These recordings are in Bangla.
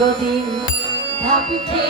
চিরদিন ধাপিঠে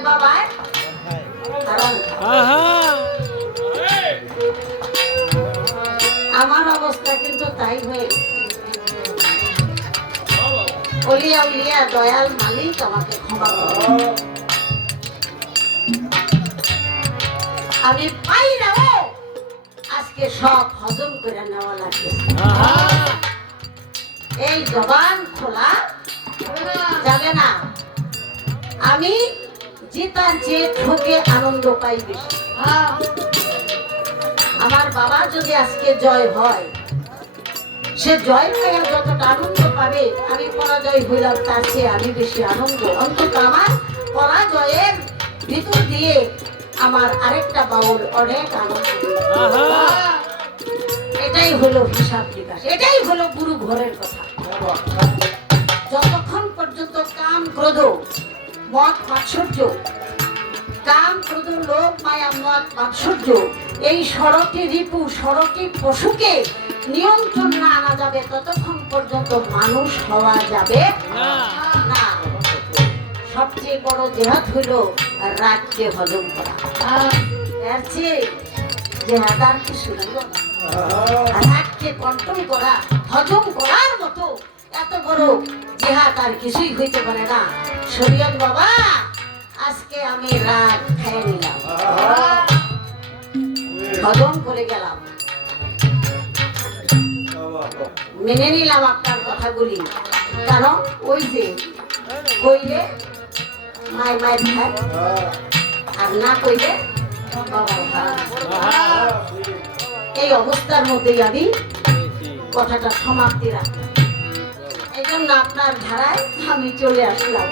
বাবায় আমার অবস্থা কিন্তু তাই হয়ে অলিয়া উলিয়া দয়াল মালিক আমাকে ক্ষমা আমি পাই না আজকে সব হজম করে নেওয়া লাগবে। এই জবান খোলা। যাবে না। আমি জেতার যে ঠকে আনন্দ পাই বেশি। আমার বাবা যদি আজকে জয় হয় সে জয় পেয়ে যতটা আনন্দ পাবে আমি পরাজয় হইলাম তার চেয়ে আমি বেশি আনন্দ। অন্তত আমার পরাজয়ের ভিতর দিয়ে আমার আরেকটা বাউল অনেক আনন্দ। এটাই হলো হিসাব বিকাশ এটাই হলো গুরু ঘরের কথা। যতক্ষণ পর্যন্ত কাম ক্রোধ মত মাৎসর্য। কাম ক্রোধ লোভ মায়া মত মাৎসর্য। এই সড়কে রিপু সড়কে পশুকে নিয়ন্ত্রণ না আনা যাবে ততক্ষণ পর্যন্ত মানুষ হওয়া যাবে না। সবচেয়ে বড় জেহাদ হইল রাগকে হজম করা। এর চেয়ে জেহাদ আর কিছু রাগকে কন্ট্রোল করা হজম করার মতো এত বড় জেহাদ আর কিছুই হইতে পারে না। শরীয়ত বাবা, আজকে আমি রাগ খেয়ে নিলাম। হজম করে গেলাম। মেনে নিলাম আপনার কথাগুলি। কারণ ওই যে কইলে মায় মায় খায় আর না কইলে এই অবস্থার মধ্যেই আমি কথাটা সমাপ্তি রাখলাম। এই জন্য আপনার ধারায় আমি চলে আসলাম।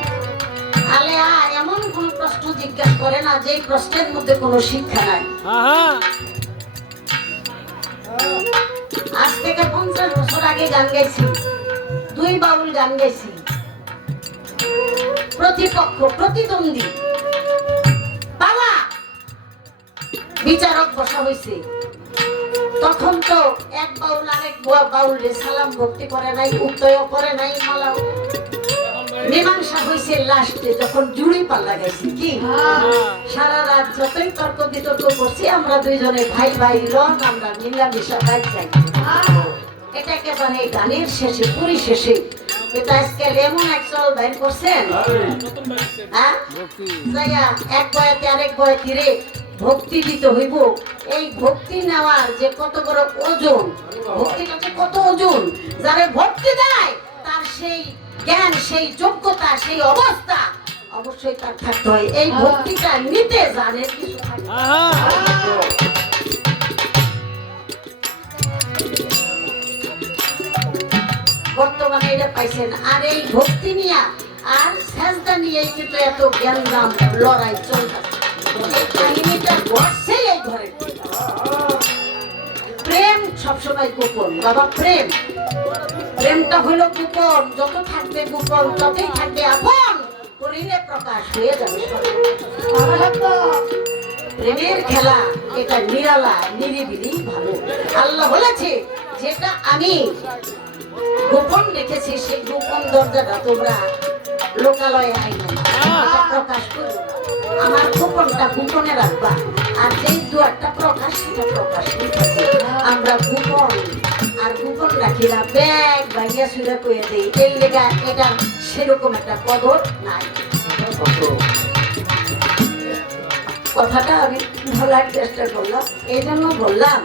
আলে এমন কোন প্রশ্ন জিজ্ঞাসা করে না যে প্রশ্নের মধ্যে কোনো শিক্ষা নাই। আজ থেকে পঞ্চাশ বছর আগে গান গাইছি দুই বাউল গান গাইছি প্রতিপক্ষ প্রতিদ্বন্দ্বী। পালা বিচারক বসা হয়েছে তখন তো এক বাউল আরেক বা- বাউলরে সালাম ভক্তি করে নাই উত্তয় করে নাই মালাও। মীমাংসা হয়েছে লাস্টে, যখন জুড়ি পাল্লা গেছে, কি? সারা রাত যতই তর্ক বিতর্ক করছি, আমরা দুইজনে ভাই ভাই রং, আমরা মিলামিশা ভাই চাই এটা একেবারে গানের শেষে, পুরি শেষে। এটা আজকে এমন এক চল বাইর করছেন? হ্যাঁ? এক বয়াতে আরেক বয়াতি রে ভক্তি দিতে হইব। এই ভক্তি নেওয়ার যে কত বড় ওজন, ভক্তিটা যে কত ওজন, যারা ভক্তি দেয়, তার সেই জ্ঞান সেই যোগ্যতা সেই অবস্থা অবশ্যই তার থাকতে হয়। এই ভক্তিটা নিতে জানে কিছু বর্তমানে এটা পাইছেন। আর এই ভক্তি নিয়া আর সেজদা নিয়ে কিন্তু এত জ্ঞানদাম লড়াই চলতেছে এই কাহিনীটা ঘটছে এই ঘরে প্রেম সবসময় গোপন। বাবা প্রেম। প্রেমটা হলো গোপন, যত থাকবে গোপন, ততই থাকবে আপন। করিলে প্রকাশ হয়ে যাবে প্রেমের খেলা, এটা নিরালা, নিরিবিলি ভালো। আল্লাহ বলেছে, যেটা আমি গোপন রেখেছি, সেই গোপন দরজাটা তোমরা লোকালয়ে আইনো প্রকাশ করো। আমার গোপনটা গোপনে রাখবা। আর যেই দুয়ারটা প্রকাশ, সেটা প্রকাশ আমরা গোপন। আর ব্যাগ বাইয়া সুরে কয়ে লেগা এটা সেরকম একটা কদর নাই। কথাটা আমি বলার চেষ্টা করলাম। এই জন্য বললাম,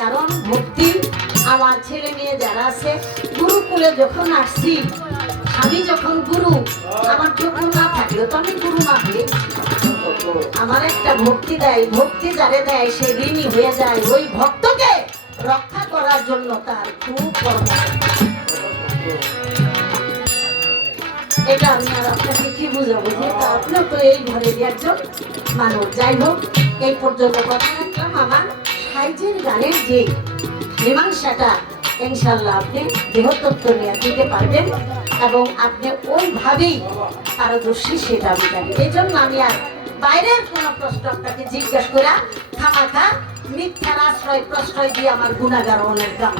কারণ ভক্তি আমার ছেলে মেয়ে যারা আছে, গুরুকুলে যখন আসছি আমি যখন গুরু, আমার যখন না থাকলেও তো আমি গুরু না হয়ে আমার একটা ভক্তি দেয়, ভক্তি যারে দেয় সে ঋণী হয়ে যায়, ওই ভক্তকে রক্ষা করার জন্য তার খুব কর্ম। এটা আমি আর আপনাকে কি বুঝাবো যে তা আপনিও তো এই ঘরেরই একজন মানুষ। যাই হোক, এই পর্যন্ত কথা রাখলাম। আমার সাইজের গানের যে মীমাংসাটা ইনশাল্লাহ আপনি দেহতত্ত্ব নিয়ে দিতে পারবেন এবং আপনি ওইভাবেই পারদর্শী সেটা আমি জানি এই জন্য আমি আর বাইরের কোনো প্রশ্ন আপনাকে জিজ্ঞেস করা খামাখা মিথ্যার আশ্রয় প্রশ্রয় দিয়ে আমার গুণাগার অনেক দাম